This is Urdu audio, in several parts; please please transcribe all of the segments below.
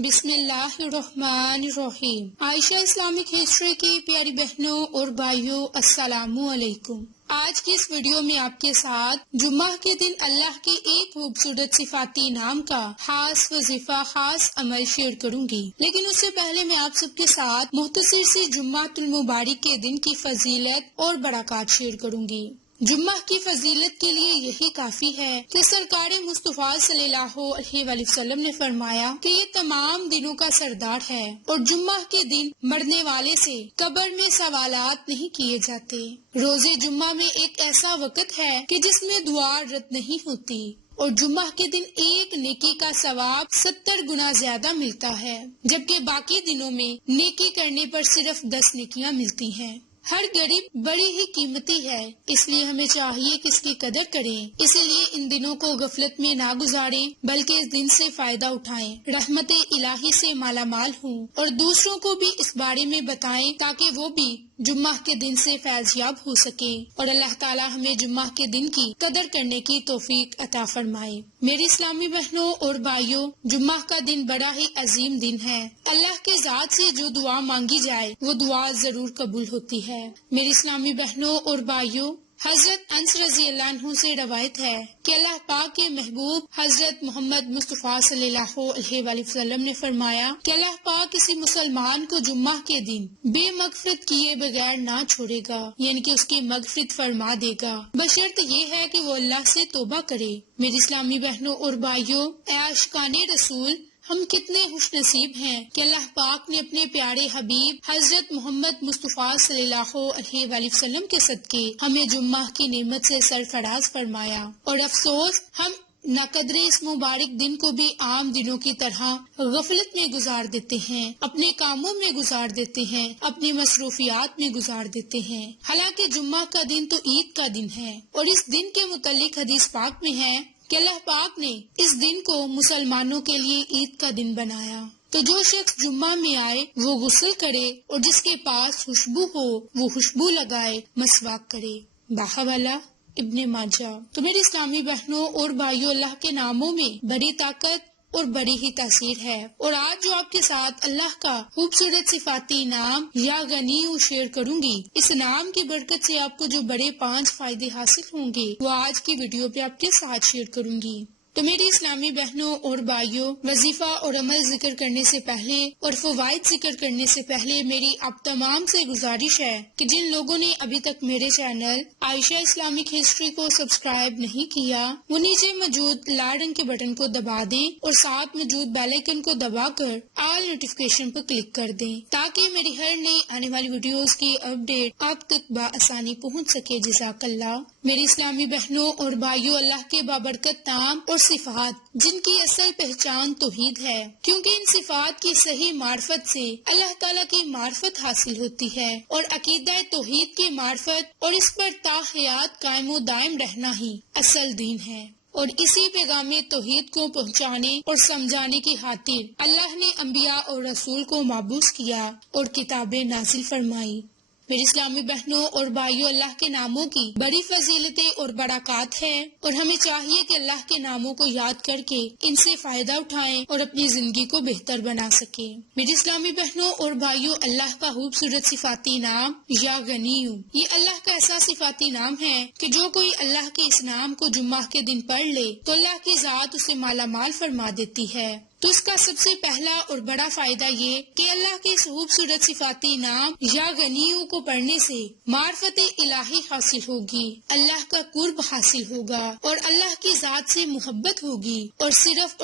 بسم اللہ الرحمن الرحیم۔ عائشہ اسلامک ہسٹری کی پیاری بہنوں اور بھائیوں، السلام علیکم۔ آج کی اس ویڈیو میں آپ کے ساتھ جمعہ کے دن اللہ کے ایک خوبصورت صفاتی نام کا خاص وظیفہ، خاص عمل شیئر کروں گی، لیکن اس سے پہلے میں آپ سب کے ساتھ مختصر سی جمعۃ المبارک کے دن کی فضیلت اور برکات شیئر کروں گی۔ جمعہ کی فضیلت کے لیے یہی کافی ہے کہ سرکار مصطفیٰ صلی اللہ علیہ وآلہ وسلم نے فرمایا کہ یہ تمام دنوں کا سردار ہے اور جمعہ کے دن مرنے والے سے قبر میں سوالات نہیں کیے جاتے۔ روز جمعہ میں ایک ایسا وقت ہے کہ جس میں دعا رد نہیں ہوتی اور جمعہ کے دن ایک نیکی کا ثواب 70 گنا زیادہ ملتا ہے، جبکہ باقی دنوں میں نیکی کرنے پر صرف 10 نیکیاں ملتی ہیں۔ ہر غریب بڑی ہی قیمتی ہے، اس لیے ہمیں چاہیے کہ اس کی قدر کریں۔ اسی لیے ان دنوں کو غفلت میں نہ گزاریں بلکہ اس دن سے فائدہ اٹھائیں، رحمت الہی سے مالا مال ہوں اور دوسروں کو بھی اس بارے میں بتائیں تاکہ وہ بھی جمعہ کے دن سے فیض یاب ہو سکے اور اللہ تعالی ہمیں جمعہ کے دن کی قدر کرنے کی توفیق عطا فرمائے۔ میری اسلامی بہنوں اور بھائیوں، جمعہ کا دن بڑا ہی عظیم دن ہے۔ اللہ کے ذات سے جو دعا مانگی جائے وہ دعا ضرور قبول ہوتی ہے۔ میری اسلامی بہنوں اور بھائیوں، حضرت انس رضی اللہ عنہ سے روایت ہے کہ اللہ پاک کے محبوب حضرت محمد مصطفیٰ صلی اللہ علیہ وآلہ وسلم نے فرمایا کہ اللہ پاک کسی مسلمان کو جمعہ کے دن بے مغفرت کیے بغیر نہ چھوڑے گا، یعنی کہ اس کی مغفرت فرما دے گا، بشرط یہ ہے کہ وہ اللہ سے توبہ کرے۔ میری اسلامی بہنوں اور بھائیوں، اے عاشقان رسول، ہم کتنے خوش نصیب ہیں کہ اللہ پاک نے اپنے پیارے حبیب حضرت محمد مصطفیٰ صلی اللہ علیہ وآلہ وسلم کے صدقے ہمیں جمعہ کی نعمت سے سرفراز فرمایا، اور افسوس ہم ناقدر اس مبارک دن کو بھی عام دنوں کی طرح غفلت میں گزار دیتے ہیں، اپنے کاموں میں گزار دیتے ہیں، اپنی مصروفیات میں گزار دیتے ہیں۔ حالانکہ جمعہ کا دن تو عید کا دن ہے، اور اس دن کے متعلق حدیث پاک میں ہے کہ اللہ پاک نے اس دن کو مسلمانوں کے لیے عید کا دن بنایا۔ تو جو شخص جمعہ میں آئے وہ غسل کرے اور جس کے پاس خوشبو ہو وہ خوشبو لگائے، مسواک کرے۔ باحوالہ ابن ماجہ۔ تو میری اسلامی بہنوں اور بھائیوں، اللہ کے ناموں میں بڑی طاقت اور بڑی ہی تاثیر ہے، اور آج جو آپ کے ساتھ اللہ کا خوبصورت صفاتی نام یا غنیو شیئر کروں گی، اس نام کی برکت سے آپ کو جو بڑے 5 فائدے حاصل ہوں گے وہ آج کی ویڈیو پہ آپ کے ساتھ شیئر کروں گی۔ تو میری اسلامی بہنوں اور بھائیوں، وظیفہ اور عمل ذکر کرنے سے پہلے اور فوائد ذکر کرنے سے پہلے میری آپ تمام سے گزارش ہے کہ جن لوگوں نے ابھی تک میرے چینل عائشہ اسلامک ہسٹری کو سبسکرائب نہیں کیا، وہ نیچے موجود لال رنگ کے بٹن کو دبا دیں اور ساتھ موجود بیل آئیکن کو دبا کر آل نوٹیفیکیشن پر کلک کر دیں تاکہ میری ہر نئی آنے والی ویڈیوز کی اپڈیٹ آپ تک بآسانی پہنچ سکے۔ جزاک اللہ۔ میری اسلامی بہنوں اور بھائیوں، اللہ کے بابرکت نام اور صفات جن کی اصل پہچان توحید ہے، کیونکہ ان صفات کی صحیح معرفت سے اللہ تعالیٰ کی معرفت حاصل ہوتی ہے، اور عقیدہ توحید کی معرفت اور اس پر تا حیات قائم و دائم رہنا ہی اصل دین ہے۔ اور اسی پیغام توحید کو پہنچانے اور سمجھانے کی خاطر اللہ نے انبیاء اور رسول کو مبعوث کیا اور کتابیں نازل فرمائی۔ میری اسلامی بہنوں اور بھائیوں، اللہ کے ناموں کی بڑی فضیلتیں اور برکات ہے، اور ہمیں چاہیے کہ اللہ کے ناموں کو یاد کر کے ان سے فائدہ اٹھائیں اور اپنی زندگی کو بہتر بنا سکیں۔ میری اسلامی بہنوں اور بھائیوں، اللہ کا خوبصورت صفاتی نام یا غنیو، یہ اللہ کا ایسا صفاتی نام ہے کہ جو کوئی اللہ کے اس نام کو جمعہ کے دن پڑھ لے تو اللہ کی ذات اسے مالا مال فرما دیتی ہے۔ تو اس کا سب سے پہلا اور بڑا فائدہ یہ کہ اللہ کے اس خوبصورت صفاتی نام یا غنیو کو پڑھنے سے معرفت الہی حاصل ہوگی، اللہ کا قرب حاصل ہوگا اور اللہ کی ذات سے محبت ہوگی، اور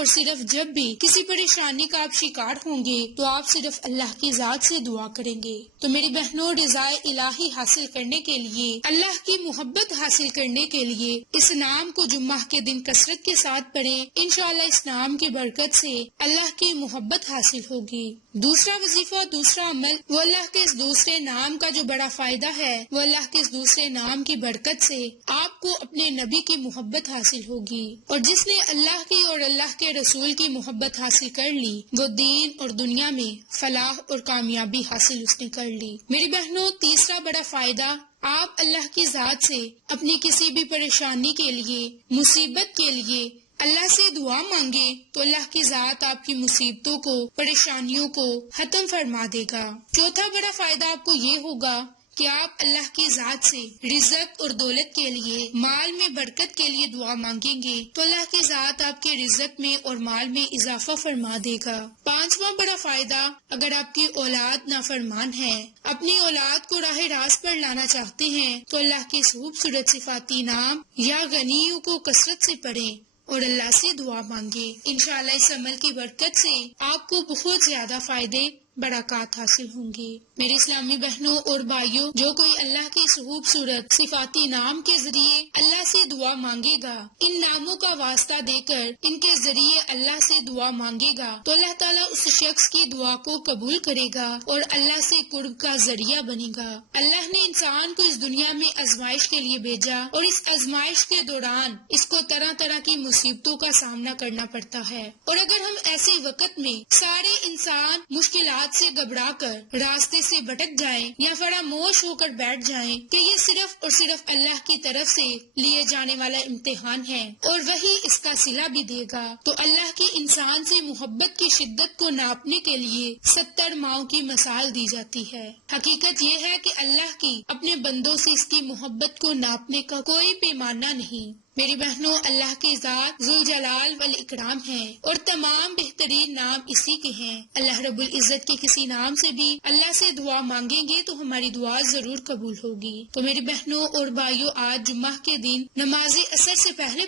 صرف جب بھی کسی پریشانی کا آپ شکار ہوں گے تو آپ صرف اللہ کی ذات سے دعا کریں گے۔ تو میری بہنوں، رضائے الہی حاصل کرنے کے لیے، اللہ کی محبت حاصل کرنے کے لیے اس نام کو جمعہ کے دن کثرت کے ساتھ پڑھیں۔ انشاءاللہ اس نام کی برکت سے اللہ کی محبت حاصل ہوگی۔ دوسرا وظیفہ، دوسرا عمل، وہ اللہ کے اس دوسرے نام کا جو بڑا فائدہ ہے، وہ اللہ کے اس دوسرے نام کی برکت سے آپ کو اپنے نبی کی محبت حاصل ہوگی، اور جس نے اللہ کی اور اللہ کے رسول کی محبت حاصل کر لی وہ دین اور دنیا میں فلاح اور کامیابی حاصل اس نے کر لی۔ میری بہنوں، تیسرا بڑا فائدہ، آپ اللہ کی ذات سے اپنی کسی بھی پریشانی کے لیے، مصیبت کے لیے اللہ سے دعا مانگے تو اللہ کی ذات آپ کی مصیبتوں کو، پریشانیوں کو ختم فرما دے گا۔ چوتھا بڑا فائدہ آپ کو یہ ہوگا کہ آپ اللہ کی ذات سے رزق اور دولت کے لیے، مال میں برکت کے لیے دعا مانگیں گے تو اللہ کی ذات آپ کے رزق میں اور مال میں اضافہ فرما دے گا۔ پانچواں بڑا فائدہ، اگر آپ کی اولاد نافرمان ہے، اپنی اولاد کو راہ راست پر لانا چاہتے ہیں تو اللہ کے خوبصورت صفاتی نام یا غنیوں کو کثرت سے پڑھیں اور اللہ سے دعا مانگے۔ انشاءاللہ اس عمل کی برکت سے آپ کو بہت زیادہ فائدے، برکات حاصل ہوں گے۔ میرے اسلامی بہنوں اور بھائیوں، جو کوئی اللہ کے خوبصورت صفاتی نام کے ذریعے اللہ سے دعا مانگے گا، ان ناموں کا واسطہ دے کر ان کے ذریعے اللہ سے دعا مانگے گا تو اللہ تعالیٰ اس شخص کی دعا کو قبول کرے گا اور اللہ سے قرب کا ذریعہ بنے گا۔ اللہ نے انسان کو اس دنیا میں آزمائش کے لیے بھیجا اور اس آزمائش کے دوران اس کو طرح طرح کی مصیبتوں کا سامنا کرنا پڑتا ہے، اور اگر ہم ایسے وقت میں سارے انسان مشکلات سے گھبرا کر راستے سے بھٹک جائیں یا فراموش ہو کر بیٹھ جائیں کہ یہ صرف اور صرف اللہ کی طرف سے لیے جانے والا امتحان ہے اور وہی اس کا صلہ بھی دے گا، تو اللہ کی انسان سے محبت کی شدت کو ناپنے کے لیے 70 ماؤں کی مثال دی جاتی ہے۔ حقیقت یہ ہے کہ اللہ کی اپنے بندوں سے اس کی محبت کو ناپنے کا کوئی پیمانہ نہیں۔ میری بہنوں، اللہ کی ذات ذوالجلال والاکرام ہے اور تمام بہترین نام اسی کے ہیں۔ اللہ رب العزت کے کسی نام سے بھی اللہ سے دعا مانگیں گے تو ہماری دعا ضرور قبول ہوگی۔ تو میری بہنوں اور بھائیوں، آج جمعہ کے دن نماز اثر سے پہلے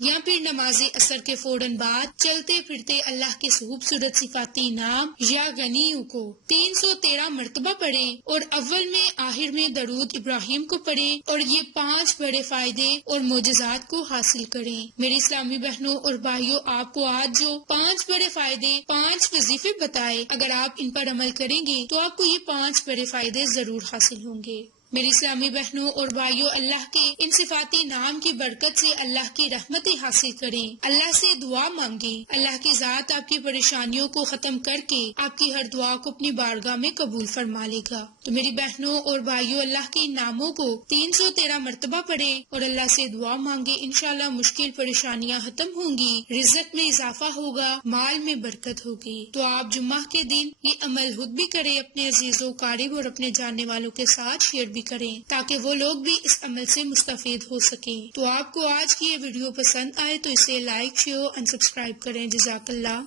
یا پھر نماز اثر کے فوراً بعد چلتے پھرتے اللہ کے خوبصورت صفاتی نام یا غنیوں کو 313 مرتبہ پڑھیں اور اول میں آخر میں درود ابراہیم کو پڑھیں اور یہ 5 بڑے فائدے اور معجزات کو حاصل کریں۔ میری اسلامی بہنوں اور بھائیوں، آپ کو آج جو 5 بڑے فائدے، 5 وظیفے بتائے، اگر آپ ان پر عمل کریں گے تو آپ کو یہ 5 بڑے فائدے ضرور حاصل ہوں گے۔ میری اسلامی بہنوں اور بھائیوں، اللہ کے ان صفاتی نام کی برکت سے اللہ کی رحمتیں حاصل کریں، اللہ سے دعا مانگیں، اللہ کی ذات آپ کی پریشانیوں کو ختم کر کے آپ کی ہر دعا کو اپنی بارگاہ میں قبول فرما لے گا۔ تو میری بہنوں اور بھائیوں، اللہ کے ان ناموں کو 313 مرتبہ پڑھیں اور اللہ سے دعا مانگیں، انشاءاللہ مشکل پریشانیاں ختم ہوں گی، رزق میں اضافہ ہوگا، مال میں برکت ہوگی۔ تو آپ جمعہ کے دن یہ عمل خود بھی کریں، اپنے عزیزوں، قریب اور اپنے جاننے والوں کے ساتھ شیئر بھی کریں تاکہ وہ لوگ بھی اس عمل سے مستفید ہو سکیں۔ تو آپ کو آج کی یہ ویڈیو پسند آئے تو اسے لائک، شیئر اور سبسکرائب کریں۔ جزاک اللہ۔